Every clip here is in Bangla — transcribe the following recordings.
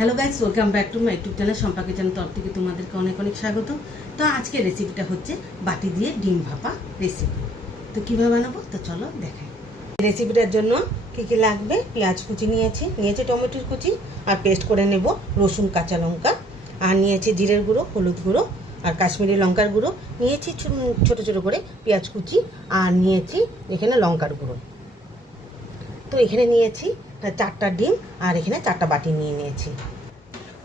Hello guys, welcome back to my YouTube channel Shampa kitchen তরফ থেকে তোমাদেরকে অনেক অনেক স্বাগত। তো আজকের রেসিপিটা হচ্ছে বাটি দিয়ে ডিম ভাপা রেসিপি। তো কীভাবে বানাবো তো চলো দেখাই। রেসিপিটার জন্য কী কী লাগবে, পেঁয়াজ কুচি নিয়েছি টমেটোর কুচি আর পেস্ট করে নেব রসুন কাঁচা লঙ্কা, আর নিয়েছি জিরের গুঁড়ো, হলুদ গুঁড়ো আর কাশ্মীরি লঙ্কার গুঁড়ো, নিয়েছি ছোটো ছোটো করে পেঁয়াজ কুচি, আর নিয়েছি এখানে লঙ্কার গুঁড়ো। তো এখানে নিয়েছি 4টা ডিম, আর এখানে 4টা বাটি নিয়ে নিয়েছি।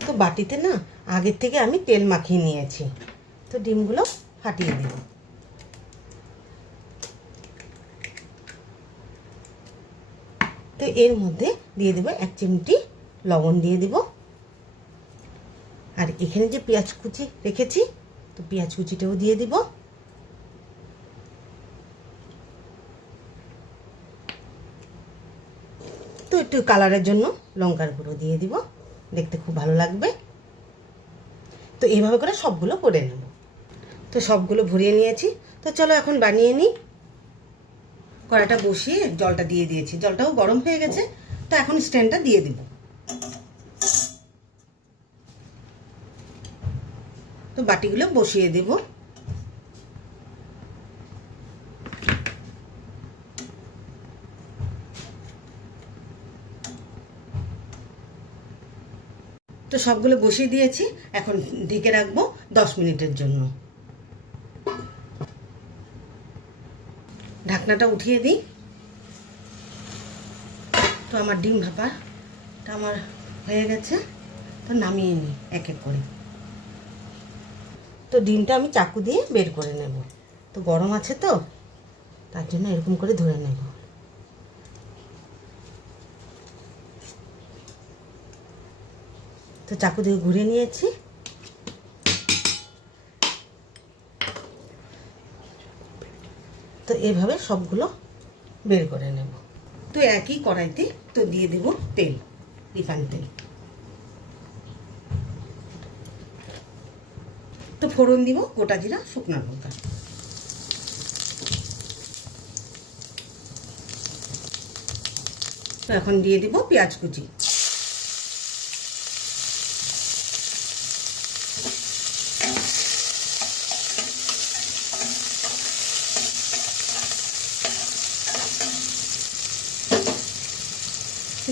তো বাটিতে না আগের থেকে আমি তেল মাখিয়ে নিয়েছি। তো ডিমগুলো ফাটিয়ে দেব। তো এর মধ্যে দিয়ে দেবো 1 চিমটি লবণ দিয়ে দেব। আর এখানে যে পেঁয়াজ কুচি রেখেছি, তো পেঁয়াজ কুচিটাও দিয়ে দেব। তো একটু কালারের জন্য লঙ্কার গুঁড়ো দিয়ে দিব, দেখতে খুব ভালো লাগবে। তো এইভাবে করে সবগুলো করে নেব। তো সবগুলো ভরিয়ে নিয়েছি। তো চলো এখন বানিয়ে নিই। কড়াইটা বসিয়ে জলটা দিয়ে দিয়েছি, জলটাও গরম হয়ে গেছে। তো এখন স্ট্যান্ডটা দিয়ে দিব। তো বাটিগুলো বসিয়ে দেব। তো সবগুলো বসিয়ে দিয়েছি, এখন ঢেকে রাখবো 10 মিনিটের জন্য। ঢাকনাটা উঠিয়ে দিই। তো আমার ডিম ভাপাটা আমার হয়ে গেছে। তো নামিয়ে নিই এক এক করে। তো ডিমটা আমি চাকু দিয়ে বের করে নেব। তো গরম আছে তো তার জন্য এরকম করে ধরে নেব। তো চাকু দিয়ে ঘুরে নিয়েছি। তো এভাবে সবগুলো বের করে নেব। তো একই কড়াইতে তো দিয়ে দেব তেল, রিফাইন তেল। তো ফোড়ন দিব গোটা জিরা, শুকনো লঙ্কা। তো এখন দিয়ে দিব পেঁয়াজ কুচি।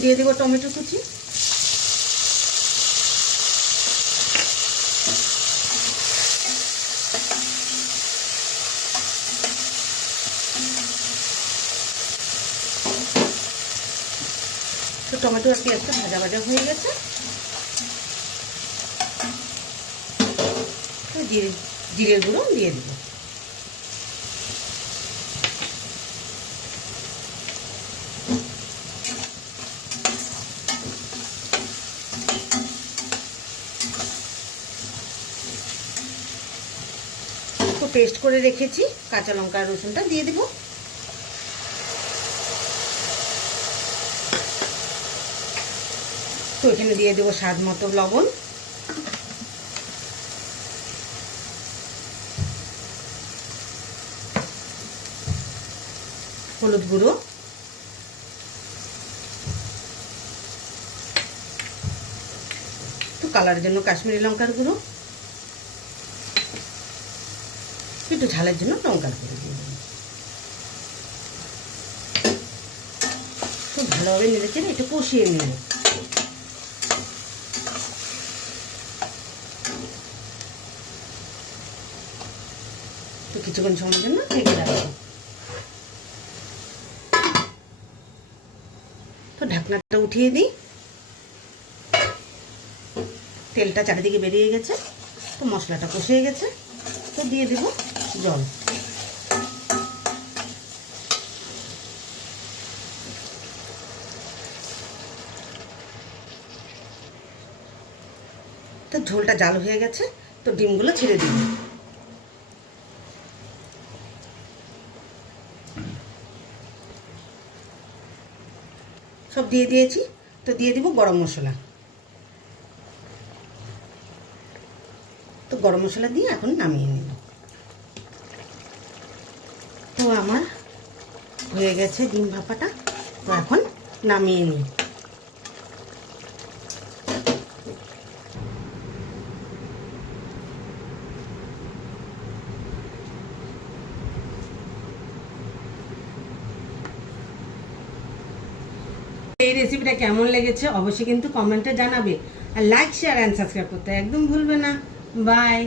দিয়ে দিব টমেটো কুচি। তো টমেটো আর পেঁয়াজটা ভাজা ভাজা হয়ে গেছে। তো জিরের গুঁড়ো দিয়ে দিব। তো পেস্ট করে রেখেছি কাঁচা লঙ্কা আর রসুনটা দিয়ে দিব। তো এখানে দিয়ে দেবো স্বাদ মতো লবণ, হলুদ গুঁড়ো, তো কালারের জন্য কাশ্মীরি লঙ্কার গুঁড়ো, একটু ঝালের জন্য লঙ্কার গুঁড়ো দিয়ে দেবো। খুব ভালোভাবে নেড়েছে, একটু কষিয়ে নেব। তো কিছুক্ষণ সময়ের জন্য ঢেকে রাখবো। তো ঢাকনাটা উঠিয়ে দিই। তেলটা চারিদিকে বেরিয়ে গেছে। তো মশলাটা কষে গেছে। তো দিয়ে দেব জল। তো ঝোলটা জাল হয়ে গেছে। তো ডিমগুলো ছেড়ে দিব। সব দিয়ে দিয়েছি। তো দিয়ে দিব গরম মশলা। তো গরম মশলা দিয়ে এখন নামিয়ে নিব। তো আমার হয়ে গেছে ডিম ভাপাটা। তো এখন নামিয়ে নিই। এই রেসিপিটা কেমন লেগেছে অবশ্যই কিন্তু কমেন্টে জানাবে, আর লাইক শেয়ার অ্যান্ড সাবস্ক্রাইব করতে একদম ভুলবে না। বাই।